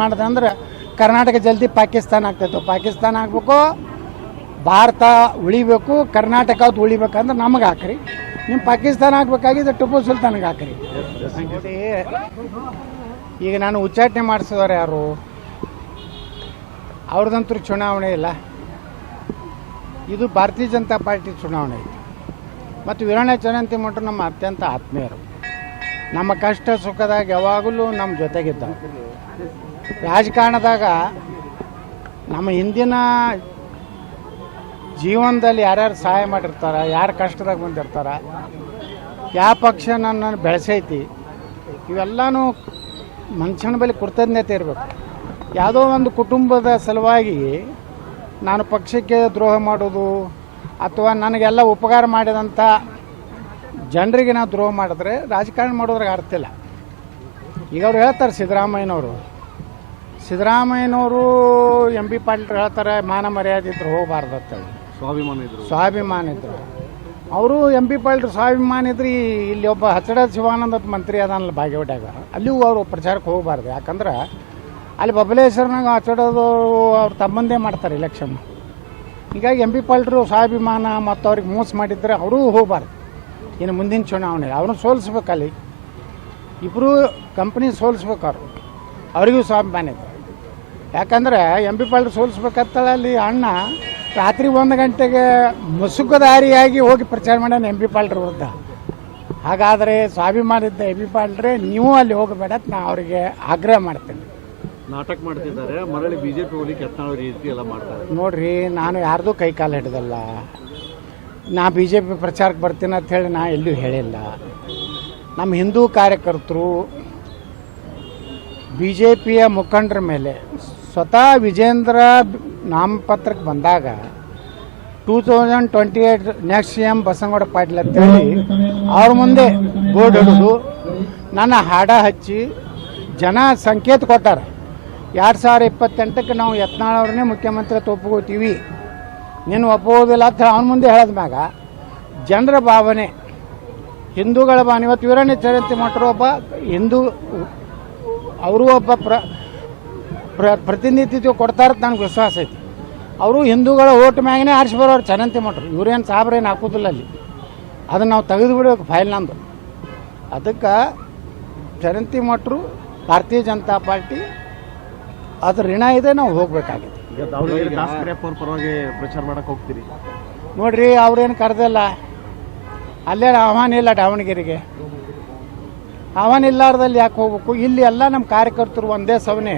ಮಾಡಿದ್ರೆ ಕರ್ನಾಟಕ ಜಲ್ದಿ ಪಾಕಿಸ್ತಾನ ಆಗ್ತೈತೆ. ಪಾಕಿಸ್ತಾನ ಆಗಬೇಕು, ಭಾರತ ಉಳಿಬೇಕು, ಕರ್ನಾಟಕ ಅದು ಉಳಿಬೇಕಂದ್ರೆ ನಮಗೆ ಹಾಕ್ರಿ. ನಿಮ್ಮ ಪಾಕಿಸ್ತಾನ ಆಗಬೇಕಾಗಿದ್ದು ಟಿಪ್ಪು ಸುಲ್ತಾನಿಗೆ ಹಾಕ್ರಿ. ಈಗ ನಾನು ಉಚ್ಚಾಟನೆ ಮಾಡಿಸಿದವ್ರು ಯಾರು? ಅವ್ರದಂತೂ ಚುನಾವಣೆ ಇಲ್ಲ. ಇದು ಭಾರತೀಯ ಜನತಾ ಪಾರ್ಟಿ ಚುನಾವಣೆ ಐತಿ. ಮತ್ತು ವೀರಣ್ಣ ಚರಂತಿಮಠರು ನಮ್ಮ ಅತ್ಯಂತ ಆತ್ಮೀಯರು. ನಮ್ಮ ಕಷ್ಟ ಸುಖದಾಗ ಯಾವಾಗಲೂ ನಮ್ಮ ಜೊತೆಗಿದ್ದ. ರಾಜಕಾರಣದಾಗ ನಮ್ಮ ಹಿಂದಿನ ಜೀವನದಲ್ಲಿ ಯಾರ್ಯಾರು ಸಹಾಯ ಮಾಡಿರ್ತಾರೆ, ಯಾರು ಕಷ್ಟದಾಗ ಬಂದಿರ್ತಾರೆ, ಯಾವ ಪಕ್ಷ ನನ್ನನ್ನು ಬೆಳೆಸೈತಿ, ಇವೆಲ್ಲನೂ ಮನುಷ್ಯನ ಬಳಿ ಕೃತಜ್ಞತೆ ಇರಬೇಕು. ಯಾವುದೋ ಒಂದು ಕುಟುಂಬದ ಸಲುವಾಗಿ ನಾನು ಪಕ್ಷಕ್ಕೆ ದ್ರೋಹ ಮಾಡೋದು ಅಥವಾ ನನಗೆಲ್ಲ ಉಪಕಾರ ಮಾಡಿದಂಥ ಜನರಿಗೆ ನಾವು ದ್ರೋಹ ಮಾಡಿದ್ರೆ ರಾಜಕಾರಣ ಮಾಡೋದ್ರಾಗ ಅರ್ಥ ಇಲ್ಲ. ಈಗ ಅವ್ರು ಹೇಳ್ತಾರೆ ಸಿದ್ದರಾಮಯ್ಯನವರು ಎಂ ಬಿ ಪಾಟೀಲ್ ಹೇಳ್ತಾರೆ ಮಾನ ಮರ್ಯಾದೆ ಇದ್ರು ಹೋಗಬಾರ್ದು ಅಂತೇಳಿ. ಸ್ವಾಭಿಮಾನ ಇದ್ರು ಅವರು ಎಂ ಬಿ ಪಾಟೀಲ್ ಸ್ವಾಭಿಮಾನ ಇದ್ರಿ. ಇಲ್ಲಿ ಒಬ್ಬ ಹಚ್ಚಡ ಶಿವಾನಂದ ಮಂತ್ರಿ ಅದಾನಲ್ಲ ಬಾಗೇವಾಡ್ಯಾಗ, ಅಲ್ಲಿಯೂ ಅವರು ಪ್ರಚಾರಕ್ಕೆ ಹೋಗಬಾರ್ದು. ಯಾಕಂದ್ರೆ ಅಲ್ಲಿ ಬಬಲೇಶ್ವರನಾಗ ಹಚ್ಚಡೋದು ಅವ್ರ ತಮ್ಮಂದೇ ಮಾಡ್ತಾರೆ ಎಲೆಕ್ಷನ್. ಹೀಗಾಗಿ ಎಂ ಬಿ ಪಾಟೀಲ್ರು ಸ್ವಾಭಿಮಾನ ಮತ್ತು ಅವ್ರಿಗೆ ಮೋಸ ಮಾಡಿದ್ರೆ ಅವರೂ ಹೋಗಬಾರ್ದು. ಇನ್ನು ಮುಂದಿನ ಚುನಾವಣೆ ಅವ್ರನ್ನ ಸೋಲಿಸ್ಬೇಕು. ಅಲ್ಲಿ ಇಬ್ಬರು ಕಂಪ್ನಿ ಸೋಲಿಸ್ಬೇಕು. ಅವ್ರಿಗೂ ಸ್ವಾಭಿಮಾನ ಇದೆ. ಯಾಕಂದ್ರೆ ಎಂ ಬಿ ಪಾಟೀಲ್ ಸೋಲಿಸ್ಬೇಕಂತೇಳಿ ಅಲ್ಲಿ ಅಣ್ಣ ರಾತ್ರಿ 1 ಗಂಟೆಗೆ ಮುಸುಕುದಾರಿಯಾಗಿ ಹೋಗಿ ಪ್ರಚಾರ ಮಾಡ್ಯಾನ ಎಂ ಬಿ ಪಾಟೀಲ್ ವಿರುದ್ಧ. ಹಾಗಾದರೆ ಸ್ವಾಭಿಮಾನ ಇದ್ದ ಎಂ ಬಿ ಪಾಟೀಲ್ರೆ ನೀವು ಅಲ್ಲಿ ಹೋಗಬೇಡ ಅಂತ ನಾ ಅವರಿಗೆ ಆಗ್ರಹ ಮಾಡ್ತೇನೆ. ನಾಟಕ ಮಾಡ್ತಿದ್ದಾರೆ, ಮರಳಿ ಬಿಜೆಪಿ ಹೋಗ್ಲಿಕ್ಕೆ ಯತ್ನಾಳ್ ರೀತಿ ಎಲ್ಲ ಮಾಡ್ತಾರೆ. ನೋಡ್ರಿ, ನಾನು ಯಾರ್ದು ಕೈ ಕಾಲು ಹಿಡ್ದಲ್ಲ. ನಾ BJP ಪ್ರಚಾರಕ್ಕೆ ಬರ್ತೀನಿ ಅಂತ ಹೇಳಿ ನಾ ಎಲ್ಲೂ ಹೇಳಿಲ್ಲ. ನಮ್ಮ ಹಿಂದೂ ಕಾರ್ಯಕರ್ತರು BJPಯ ಮುಖಂಡರ ಮೇಲೆ ಸ್ವತಃ ವಿಜೇಂದ್ರ ನಾಮಪತ್ರಕ್ಕೆ ಬಂದಾಗ 2028 ನೆಕ್ಸ್ಟ್ CM ಬಸನಗೌಡ ಪಾಟೀಲ್ ಅಂತೇಳಿ ಅವ್ರ ಮುಂದೆ ಬೋರ್ಡ್ ಹಿಡಿದು ನನ್ನ ಹಾಡ ಹಚ್ಚಿ ಜನ ಸಂಕೇತ ಕೊಟ್ಟಾರೆ. 2028ಕ್ಕೆ ನಾವು ಯತ್ನಾಳ್ ಅವ್ರನ್ನೇ ಮುಖ್ಯಮಂತ್ರಿ ಒಪ್ಕೋತೀವಿ, ನೀನು ಒಪ್ಪೋದಿಲ್ಲ ಅಂತ ಅವನ ಮುಂದೆ ಹೇಳದ ಮ್ಯಾಗ ಜನರ ಭಾವನೆ, ಹಿಂದೂಗಳ ಭಾವನೆ. ಇವತ್ತು ವೀರಣ್ಣ ಚರಂತಿಮಠರು ಒಬ್ಬ ಹಿಂದೂ, ಅವರು ಒಬ್ಬ ಪ್ರತಿನಿಧಿತ್ವ ಕೊಡ್ತಾರೆ ಅಂತ ನನಗೆ ವಿಶ್ವಾಸ ಐತಿ. ಅವರು ಹಿಂದೂಗಳ ಓಟ್ ಮ್ಯಾಗನೇ ಆರಿಸಿ ಬರೋರು ಚರಂತಿಮಠರು. ಇವ್ರೇನು ಸಾಬ್ರೇನು ಹಾಕೋದಿಲ್ಲ ಅಲ್ಲಿ. ಅದನ್ನು ನಾವು ತೆಗೆದು ಬಿಡಬೇಕು ಫೈಲ್ ನಂದು. ಅದಕ್ಕೆ ಚರಂತಿಮಠರು ಭಾರತೀಯ ಜನತಾ ಪಾರ್ಟಿ ಅದ್ರ ಋಣ ಇದೆ, ನಾವು ಹೋಗ್ಬೇಕಾಗಿದೆ. ಪರವಾಗಿ ಪ್ರಚಾರ ಮಾಡಕ್ಕೆ ಹೋಗ್ತೀರಿ ನೋಡ್ರಿ, ಅವ್ರೇನು ಕರೆದಿಲ್ಲ. ಅಲ್ಲೇ ಆಹ್ವಾನ ಇಲ್ಲ ದಾವಣಗೆರೆಗೆ. ಆಹ್ವಾನ ಇಲ್ಲಾರ್ದಲ್ಲಿ ಯಾಕೆ ಹೋಗ್ಬೇಕು? ಇಲ್ಲಿ ಎಲ್ಲ ನಮ್ಮ ಕಾರ್ಯಕರ್ತರು ಒಂದೇ ಸವನೆ.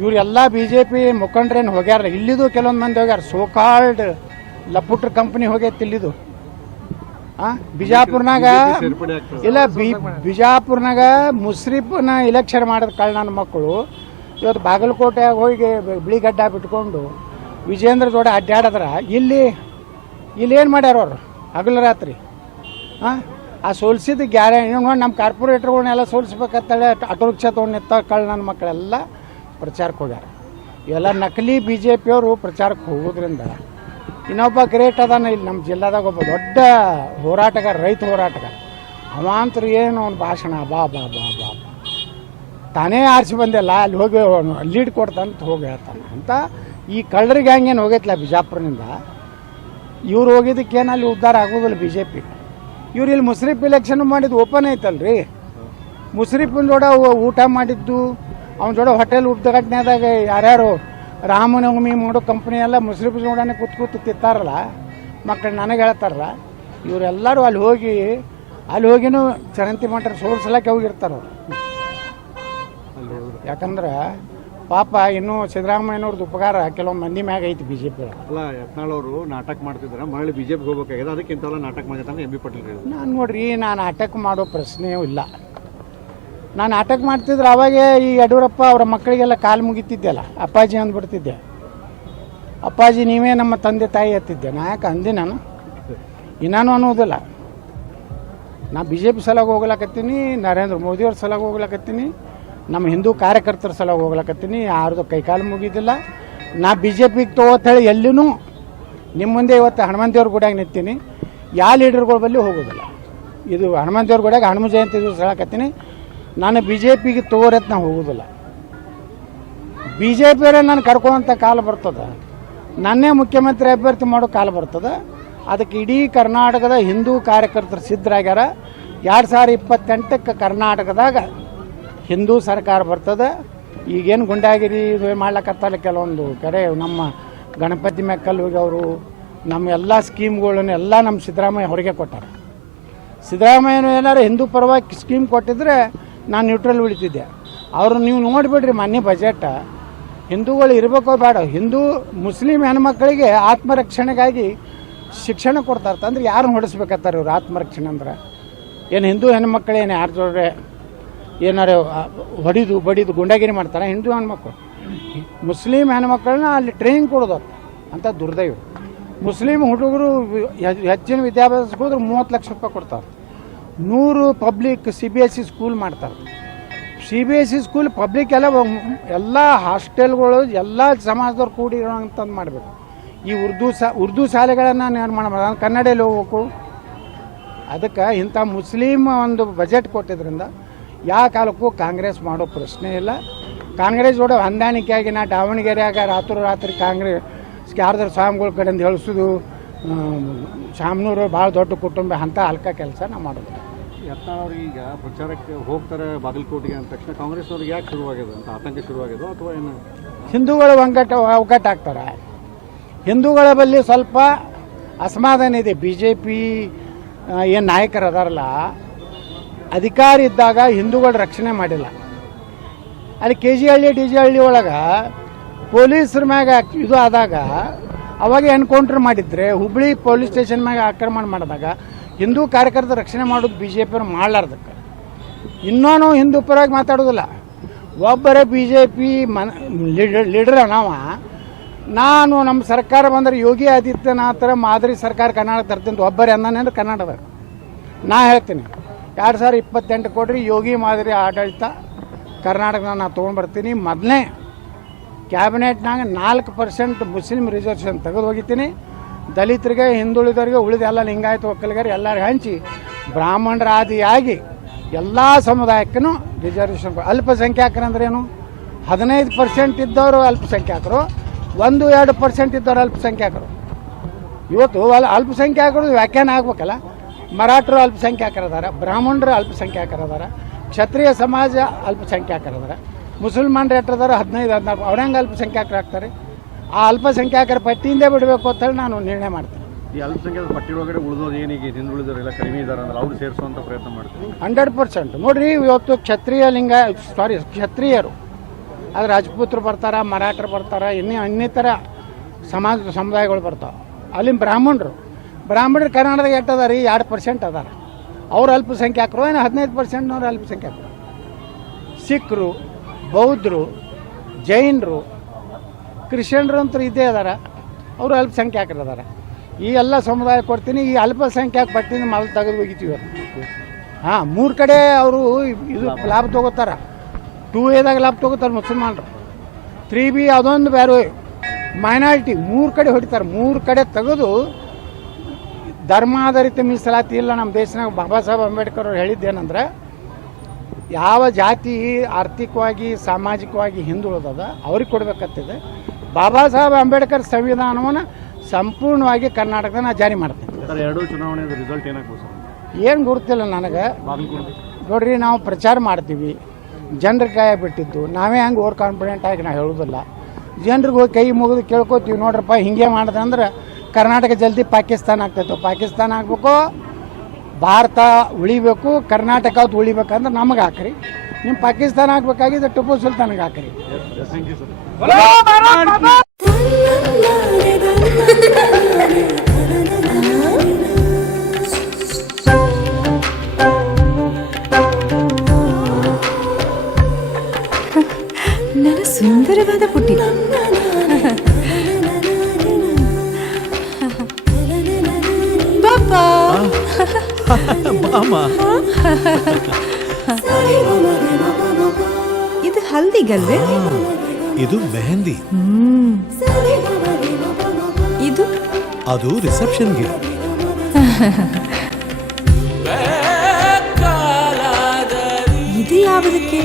ಇವರೆಲ್ಲ BJP ಮುಖಂಡ್ರೇನು ಹೋಗ್ಯಾರ. ಇಲ್ಲಿದು ಕೆಲವೊಂದು ಮಂದಿ ಹೋಗ್ಯಾರ. ಸೋಕಾಲ್ಡ್ ಲಪುಟ್ರ ಕಂಪ್ನಿ ಹೋಗೈತಿ ಇಲ್ಲಿದು. ಬಿಜಾಪುರ್ನಾಗ ಇಲ್ಲ, ಬಿಜಾಪುರ್ನಾಗ ಮುಸ್ರಿಫ್ನ ಇಲೆಕ್ಷನ್ ಮಾಡಿದ ಕಾರಣ ನನ್ನ ಮಕ್ಕಳು ಇವತ್ತು ಬಾಗಲಕೋಟೆಯಾಗ ಹೋಗಿ ಬಿಳಿಗಡ್ಡ ಬಿಟ್ಕೊಂಡು ವಿಜೇಂದ್ರ ಜೋಡ ಅಡ್ಡಾಡಿದ್ರ ಇಲ್ಲೇನು ಮಾಡ್ಯಾರ ಅವ್ರು ಹಗಲು ರಾತ್ರಿ. ಆ ಸೋಲ್ಸಿದ ಗ್ಯಾರಂಟಿ ನೋಡಿ. ನಮ್ಮ ಕಾರ್ಪೊರೇಟರ್ಗಳನ್ನೆಲ್ಲ ಸೋಲಿಸ್ಬೇಕಂತೇಳಿ ಆಟೋ ರಿಕ್ಷಾ ತೊಗೊಂಡು ನಿಂತ ಕಳ್ಳ ನನ್ನ ಮಕ್ಕಳೆಲ್ಲ ಪ್ರಚಾರಕ್ಕೆ ಹೋಗ್ಯಾರ. ಇವೆಲ್ಲ ನಕಲಿ BJPಯವರು ಪ್ರಚಾರಕ್ಕೆ ಹೋಗೋದ್ರಿಂದ. ಇನ್ನೊಬ್ಬ ಗ್ರೇಟ್ ಅದಾನ ಇಲ್ಲಿ ನಮ್ಮ ಜಿಲ್ಲಾದಾಗ, ಒಬ್ಬ ದೊಡ್ಡ ಹೋರಾಟಗಾರ, ರೈತ ಹೋರಾಟಗಾರ. ಅವಾಂತರ ಏನು ಅವ್ನ ಭಾಷಣ ಬಾ ಬಾ ಬಾ ಬಾ ತಾನೇ ಆರಿಸಿ ಬಂದಿಲ್ಲ, ಅಲ್ಲಿ ಹೋಗಿ ಲೀಡ್ ಕೊಡ್ತಾನಂತ ಹೋಗಿ ಹೇಳ್ತಾನೆ ಅಂತ. ಈ ಕಳ್ಳರಿಗೆ ಹಂಗೇನು ಹೋಗೈತಿಲ್ಲ ಬಿಜಾಪುರನಿಂದ. ಇವ್ರು ಹೋಗಿದ್ದಕ್ಕೇನು ಅಲ್ಲಿ ಉದ್ಧಾರ ಆಗೋದಿಲ್ಲ BJP. ಇವ್ರು ಇಲ್ಲಿ ಮುಸ್ರಿಫ್ ಇಲೆಕ್ಷನ್ ಮಾಡಿದ್ದು ಓಪನ್ ಐತಲ್ರಿ. ಮುಸ್ರಿಫಿನ ಜೋಡ ಊಟ ಮಾಡಿದ್ದು, ಅವನ ಜೋಡ ಹೋಟೆಲ್ ಉದ್ಘಾಟನೆದಾಗ ಯಾರ್ಯಾರು ರಾಮನವಮಿ ಮಾಡೋ ಕಂಪ್ನಿ ಎಲ್ಲ ಮುಸ್ರಿಫ್ ಜೋಡನೆ ಕೂತು ತಿಂತಾರಲ್ಲ ಮಕ್ಕಳು, ನನಗೆ ಹೇಳ್ತಾರಲ್ಲ. ಇವರೆಲ್ಲರೂ ಅಲ್ಲಿ ಹೋಗಿನೂ ಚರಂತಿಮಠರು ಸೋಲ್ಸಲಕ್ಕೆ ಹೋಗಿರ್ತಾರೆ ಅವರು. ಯಾಕಂದ್ರೆ ಪಾಪ ಇನ್ನೂ ಸಿದ್ದರಾಮಯ್ಯನವ್ರದ್ದು ಉಪಕಾರ ಕೆಲವೊಂದು ಮಂದಿ ಮ್ಯಾಗ ಐತಿ BJP. ಅಲ್ಲ, ಯತ್ನಾಳ್ ಅವರು ನಾಟಕ ಮಾಡ್ತಿದ್ದಾರೆ, ಮರಳಿ ಬಿಜೆಪಿಗೆ ಹೋಗ್ಬೇಕಾಗಿದೆ, ಅದಕ್ಕೆ ಇಂಥವೆಲ್ಲ ನಾಟಕ ಮಾಡಿರ್ತಾನೆ ಎಂ ಬಿ ಪಾಟೀಲ್ ಹೇಳಿದ್ರು. ನಾನು ನೋಡ್ರಿ, ನಾನು ನಾಟಕ ಮಾಡೋ ಪ್ರಶ್ನೆಯೂ ಇಲ್ಲ. ನಾನು ನಾಟಕ ಮಾಡ್ತಿದ್ರೆ ಅವಾಗೇ ಈ ಯಡಿಯೂರಪ್ಪ ಅವರ ಮಕ್ಕಳಿಗೆಲ್ಲ ಕಾಲು ಮುಗಿತಿದ್ದೆಲ್ಲ, ಅಪ್ಪಾಜಿ ಅಂದ್ಬಿಡ್ತಿದ್ದೆ. ಅಪ್ಪಾಜಿ ನೀವೇ ನಮ್ಮ ತಂದೆ ತಾಯಿ ಎತ್ತಿದ್ದೆ. ನಾ ಯಾಕೆ ಅಂದೆ? ನಾನು ಇನ್ನೂ ಅನ್ನೋದಿಲ್ಲ. ನಾ BJP ಸಲಾಗಿ ಹೋಗ್ಲಕತ್ತೀನಿ, ನರೇಂದ್ರ ಮೋದಿಯವ್ರ ಸಲಾಗಿ ಹೋಗ್ಲಕತ್ತೀನಿ, ನಮ್ಮ ಹಿಂದೂ ಕಾರ್ಯಕರ್ತರ ಸಲಾಗಿ ಹೋಗ್ಲಕತ್ತೀನಿ. ಯಾರ್ದು ಕೈಕಾಲು ಮುಗಿದಿಲ್ಲ. ನಾ BJPಗೆ ತಗೋತೇಳಿ ಎಲ್ಲಿನೂ ನಿಮ್ಮ ಮುಂದೆ ಇವತ್ತು ಹನುಮಂತೇವ್ರ ಗುಡಿಯಾಗ ನಿಂತೀನಿ. ಯಾವ ಲೀಡರ್ಗಳ ಬಳಿ ಹೋಗೋದಿಲ್ಲ. ಇದು ಹನುಮಂತೇವ್ರ ಗುಡಿಯಾಗ ಹನುಮ ಜಯಂತಿ ದಿವಸ ಹೇಳಕತ್ತೀನಿ. ನಾನು BJPಗೆ ತಗೋರತ್ ನಾ ಹೋಗೋದಿಲ್ಲ. ಬಿ ಜೆ ಪಿಯವರೇ ನಾನು ಕರ್ಕೊಳ್ಳೋಂಥ ಕಾಲ ಬರ್ತದೆ, ನನ್ನೇ ಮುಖ್ಯಮಂತ್ರಿ ಅಭ್ಯರ್ಥಿ ಮಾಡೋ ಕಾಲ ಬರ್ತದೆ. ಅದಕ್ಕೆ ಇಡೀ ಕರ್ನಾಟಕದ ಹಿಂದೂ ಕಾರ್ಯಕರ್ತರು ಸಿದ್ಧರಾಗ್ಯಾರ. 2028ಕ್ಕೆ ಕರ್ನಾಟಕದಾಗ ಹಿಂದೂ ಸರ್ಕಾರ ಬರ್ತದೆ. ಈಗೇನು ಗುಂಡಾಗಿರಿ ಮಾಡ್ಲಕ್ಕತ್ತಲ್ಲ ಕೆಲವೊಂದು ಕರೆ ನಮ್ಮ ಗಣಪತಿ ಮೆಕ್ಕಲ್ವಿಗೆ ಅವರು ನಮ್ಮ ಎಲ್ಲ ಸ್ಕೀಮ್ಗಳನ್ನು ಎಲ್ಲ ನಮ್ಮ ಸಿದ್ದರಾಮಯ್ಯ ಹೊರಗೆ ಕೊಟ್ಟಾರೆ. ಸಿದ್ದರಾಮಯ್ಯನು ಏನಾರು ಹಿಂದೂ ಪರವಾಗಿ ಸ್ಕೀಮ್ ಕೊಟ್ಟಿದ್ರೆ ನಾನು ನ್ಯೂಟ್ರಲ್ ಉಳಿತಿದ್ದೆ. ಅವರು ನೀವು ನೋಡಿಬಿಡ್ರಿ ಮೊನ್ನೆ ಬಜೆಟ್, ಹಿಂದೂಗಳು ಇರಬೇಕೋ ಬೇಡ, ಹಿಂದೂ ಮುಸ್ಲಿಂ ಹೆಣ್ಮಕ್ಳಿಗೆ ಆತ್ಮರಕ್ಷಣೆಗಾಗಿ ಶಿಕ್ಷಣ ಕೊಡ್ತಾರೆ. ಅಂದ್ರೆ ಯಾರನ್ನ ಹೊಡಿಸ್ಬೇಕತ್ತಾರೆ ಇವ್ರು? ಆತ್ಮರಕ್ಷಣೆ ಅಂದ್ರೆ ಏನು ಹಿಂದೂ ಹೆಣ್ಮಕ್ಳೇನು ಯಾರ ಜೋಡ್ರೆ ಏನಾರು ಹೊಡಿದು ಬಡಿದು ಗುಂಡಾಗಿರಿ ಮಾಡ್ತಾರೆ ಹಿಂದೂ ಹೆಣ್ಮಕ್ಳು? ಮುಸ್ಲಿಂ ಹೆಣ್ಮಕ್ಳನ್ನ ಅಲ್ಲಿ ಟ್ರೈನಿಂಗ್ ಕೊಡೋದು ಅಂತ ದುರ್ದೈವ. ಮುಸ್ಲಿಂ ಹುಡುಗರು ಹೆಚ್ಚಿನ ವಿದ್ಯಾಭ್ಯಾಸಕ್ಕೆ ಹೋದ್ರೆ 30 ಲಕ್ಷ ರೂಪಾಯಿ ಕೊಡ್ತಾರೆ. 100 ಪಬ್ಲಿಕ್ CBSE ಸ್ಕೂಲ್ ಮಾಡ್ತಾರೆ. CBSE ಸ್ಕೂಲ್ ಪಬ್ಲಿಕ್ ಎಲ್ಲ ಹಾಸ್ಟೆಲ್ಗಳು ಎಲ್ಲ ಸಮಾಜದವ್ರು ಕೂಡಿರೋ ಅಂತಂದು ಮಾಡಬೇಕು. ಈ ಉರ್ದು ಶಾಲೆಗಳನ್ನು ನಿರ್ಮಾಣ ಮಾಡೋದು, ಕನ್ನಡದಲ್ಲಿ ಹೋಗ್ಬೇಕು. ಅದಕ್ಕೆ ಇಂಥ ಮುಸ್ಲಿಂ ಒಂದು ಬಜೆಟ್ ಕೊಟ್ಟಿದ್ರಿಂದ ಯಾವ ಕಾಲಕ್ಕೂ ಕಾಂಗ್ರೆಸ್ ಮಾಡೋ ಪ್ರಶ್ನೆ ಇಲ್ಲ. ಕಾಂಗ್ರೆಸ್ ಜೋಡ ಹೊಂದಾಣಿಕೆಯಾಗಿ ನಾ ದಾವಣಗೆರೆಯಾಗ ರಾತ್ರಿ ಕಾಂಗ್ರೆಸ್ ಯಾರ್ದಾರು ಸ್ವಾಮಿಗಳ ಕಡೆಯಿಂದ ಹೇಳಿಸೋದು, ಶಾಮನೂರು ಭಾಳ ದೊಡ್ಡ ಕುಟುಂಬ, ಅಂಥ ಹಲ್ಕ ಕೆಲಸ ನಾವು ಮಾಡೋದು. ಯತ್ನಾಳ್ ಈಗ ಪ್ರಚಾರಕ್ಕೆ ಹೋಗ್ತಾರೆ ಬಾಗಲಕೋಟೆಗೆ ಅಂದ ತಕ್ಷಣ ಕಾಂಗ್ರೆಸ್ನವ್ರಿಗೆ ಯಾಕೆ ಶುರುವಾಗಿದೆ ಅಂತ ಆತಂಕ ಶುರುವಾಗಿದೆ ಅಥವಾ ಏನು? ಹಿಂದೂಗಳ ಒಗ್ಗಟ್ಟಾಗ್ತಾರೆ. ಹಿಂದೂಗಳ ಬಳಿ ಸ್ವಲ್ಪ ಅಸಮಾಧಾನ ಇದೆ. BJP ಏನು ನಾಯಕರು ಅದಾರಲ್ಲ, ಅಧಿಕಾರ ಇದ್ದಾಗ ಹಿಂದೂಗಳ ರಕ್ಷಣೆ ಮಾಡಿಲ್ಲ. ಅಲ್ಲಿ KG ಹಳ್ಳಿ DG ಹಳ್ಳಿ ಒಳಗೆ ಪೊಲೀಸರ ಮ್ಯಾಗ ಇದು ಆದಾಗ ಅವಾಗ ಎನ್ಕೌಂಟ್ರ್ ಮಾಡಿದ್ರೆ, ಹುಬ್ಳಿ ಪೊಲೀಸ್ ಸ್ಟೇಷನ್ ಮ್ಯಾಗ ಆಕ್ರಮಣ ಮಾಡಿದಾಗ ಹಿಂದೂ ಕಾರ್ಯಕರ್ತರ ರಕ್ಷಣೆ ಮಾಡೋದು BJP ಮಾಡ್ಲಾರ್ದಕ್ಕೆ. ಇನ್ನೂ ಹಿಂದೂ ಪರವಾಗಿ ಮಾತಾಡೋದಿಲ್ಲ. ಒಬ್ಬರೇ BJP ಲೀಡರ್ ನಾವು, ನಾನು ನಮ್ಮ ಸರ್ಕಾರ ಬಂದರೆ ಯೋಗಿ ಆದಿತ್ಯನಾಥರ ಮಾದರಿ ಸರ್ಕಾರ ಕರ್ನಾಟಕ ತರ್ತೀನಿ ಒಬ್ಬರೇ ಅಂದಾನೆ ಕರ್ನಾಟಕದಾಗ. ನಾ ಹೇಳ್ತೀನಿ 2028 ಕೊಡ್ರಿ, ಯೋಗಿ ಮಾದರಿ ಆಡಳಿತ ಕರ್ನಾಟಕದಾಗ ನಾನು ತೊಗೊಂಡ್ಬರ್ತೀನಿ. ಮೊದಲನೇ ಕ್ಯಾಬಿನೆಟ್ನಾಗ 4% ಮುಸ್ಲಿಂ ರಿಸರ್ವೇಷನ್ ತೆಗೆದು ಹೋಗಿತೀನಿ. ದಲಿತರಿಗೆ, ಹಿಂದುಳಿದವರಿಗೆ, ಉಳಿದೆಲ್ಲ ಲಿಂಗಾಯತ ಒಕ್ಕಲಿಗರು ಎಲ್ಲರಿಗೆ ಹಂಚಿ ಬ್ರಾಹ್ಮಣರ ಆದಿಯಾಗಿ ಎಲ್ಲ ಸಮುದಾಯಕ್ಕೂ ರಿಸರ್ವೇಷನ್. ಅಲ್ಪಸಂಖ್ಯಾತರಂದ್ರೇನು? 15% ಇದ್ದವರು ಅಲ್ಪಸಂಖ್ಯಾತರು, 1-2% ಇದ್ದವರು ಅಲ್ಪಸಂಖ್ಯಾತರು. ಇವತ್ತು ಅಲ್ಪಸಂಖ್ಯಾತರು ವ್ಯಾಖ್ಯಾನ ಆಗ್ಬೇಕಲ್ಲ. ಮರಾಠರು ಅಲ್ಪಸಂಖ್ಯಾತರದಾರ, ಬ್ರಾಹ್ಮಣರು ಅಲ್ಪಸಂಖ್ಯಾತರದಾರ, ಕ್ಷತ್ರಿಯ ಸಮಾಜ ಅಲ್ಪಸಂಖ್ಯಾತರದಾರ, ಮುಸಲ್ಮಾನರು ಎಟ್ಟದಾರ 15-14, ಅವ್ರಂಗೆ ಅಲ್ಪಸಂಖ್ಯಾತರು ಆಗ್ತಾರೆ. ಆ ಅಲ್ಪಸಂಖ್ಯಾತರ ಪಟ್ಟಿಯಿಂದೇ ಬಿಡಬೇಕು ಅಂತೇಳಿ ನಾನು ನಿರ್ಣಯ ಮಾಡ್ತೀನಿ. ಈ ಅಲ್ಪಸಂಖ್ಯಾತರ ಪಟ್ಟಿ ಒಳಗಡೆ ಉಳಿದೋರು ಏನೀಗ ಹಿಂದುಳಿದವರೆಲ್ಲ ಕಡಿಮೆ ಇದ್ದಾರೆ ಅಂದ್ರೆ ಅವ್ರು ಸೇರಿಸುವಂಥ ಪ್ರಯತ್ನ ಮಾಡ್ತೀವಿ. 100% ನೋಡಿರಿ. ಇವತ್ತು ಕ್ಷತ್ರಿಯರು ಅದು ರಾಜಪೂತರು ಬರ್ತಾರೆ, ಮರಾಠರು ಬರ್ತಾರೆ, ಇನ್ನಿತರ ಸಮುದಾಯಗಳು ಬರ್ತಾವೆ. ಅಲ್ಲಿ ಬ್ರಾಹ್ಮಣರು ಕರ್ನಾಟಕದಾಗ ಎಟ್ಟದಾರ? 2% ಅದಾರ. ಅವ್ರು ಅಲ್ಪಸಂಖ್ಯಾತರು. ಏನು 15% ಅಲ್ಪಸಂಖ್ಯಾತರು. ಸಿಖ್ರು, ಬೌದ್ಧರು, ಜೈನರು, ಕ್ರಿಶ್ಚಿಯನ್ರು ಅಂತೂ ಇದ್ದೇ ಅದಾರ, ಅವರು ಅಲ್ಪಸಂಖ್ಯಾತರು ಅದಾರ. ಈ ಎಲ್ಲ ಸಮುದಾಯ ಕೊಡ್ತೀನಿ. ಈ ಅಲ್ಪಸಂಖ್ಯಾತ ಪಟ್ಟಿಯಿಂದ ಮೊದಲು ತೆಗೆದು ಹೋಗಿತೀವಿ. 3 ಕಡೆ ಅವರು ಇದು ಲಾಭ ತೊಗೋತಾರ. 2Aದಾಗ ಲಾಭ ತೊಗೋತಾರೆ ಮುಸಲ್ಮಾನರು, 3B ಅದೊಂದು ಬೇರೆ ಮೈನಾರಿಟಿ 3 ಕಡೆ ಹೊಡಿತಾರೆ. 3 ಕಡೆ ತೆಗೆದು ಧರ್ಮಾಧಾರಿತ ಮೀಸಲಾತಿ ಇಲ್ಲ ನಮ್ಮ ದೇಶನಾಗ. ಬಾಬಾ ಸಾಹೇಬ್ ಅಂಬೇಡ್ಕರ್ ಅವ್ರು ಹೇಳಿದ್ದೇನೆಂದ್ರೆ, ಯಾವ ಜಾತಿ ಆರ್ಥಿಕವಾಗಿ ಸಾಮಾಜಿಕವಾಗಿ ಹಿಂದುಳಿದದ ಅವ್ರಿಗೆ ಕೊಡಬೇಕಂತಿದೆ. ಬಾಬಾ ಸಾಹೇಬ್ ಅಂಬೇಡ್ಕರ್ ಸಂವಿಧಾನವನ್ನು ಸಂಪೂರ್ಣವಾಗಿ ಕರ್ನಾಟಕದ ನಾನು ಜಾರಿ ಮಾಡ್ತೀನಿ. ಎರಡೂ ಚುನಾವಣೆ ರಿಸಲ್ಟ್ ಏನಾಗ್ಬೋದು ಸರ್? ಏನು ಗುರುತಿಲ್ಲ ನನಗೆ. ನೋಡ್ರಿ, ನಾವು ಪ್ರಚಾರ ಮಾಡ್ತೀವಿ, ಜನರ ಕೈ ಬಿಟ್ಟಿದ್ದು. ನಾವೇ ಹಂಗೆ ಓವರ್ ಕಾನ್ಫಿಡೆಂಟ್ ಆಗಿ ನಾವು ಹೇಳೋದಿಲ್ಲ. ಜನರಿಗೆ ಹೋಗಿ ಕೈ ಮುಗಿದು ಕೇಳ್ಕೊತೀವಿ, ನೋಡ್ರಪ್ಪ ಹಿಂಗೆ ಮಾಡಿದೆ ಅಂದ್ರೆ ಕರ್ನಾಟಕ ಜಲ್ದಿ ಪಾಕಿಸ್ತಾನ ಆಗ್ತೈತೆ. ಪಾಕಿಸ್ತಾನ ಆಗಬೇಕು, ಭಾರತ ಉಳಿಬೇಕು, ಕರ್ನಾಟಕ ಉಳಿಬೇಕಂದ್ರೆ ನಮಗೆ ಹಾಕ್ರಿ. ನಿಮ್ಮ ಪಾಕಿಸ್ತಾನ ಆಗಬೇಕಾಗಿದ್ದು ಟಿಪ್ಪು ಸುಲ್ತಾನ್ಗೆ ಹಾಕ್ರಿ. ನನ್ನ ಸುಂದರವಾದ ಪುಟ್ಟಿ. ಬಾಬಾ ಇದು ಹಲ್ದಿಗಲ್ವೇ? ಇದು ಮೆಹಂದಿ. ಇದು ಅದು ರಿಸೆಪ್ಷನ್ಗೆ. ಇದು ಯಾವುದಕ್ಕೆ?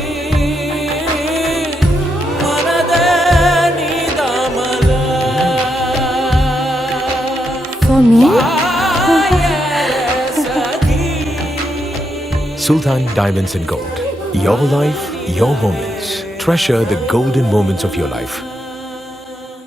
Me Sultan Diamonds and Gold. Your life, your moments. Treasure the golden moments of your life.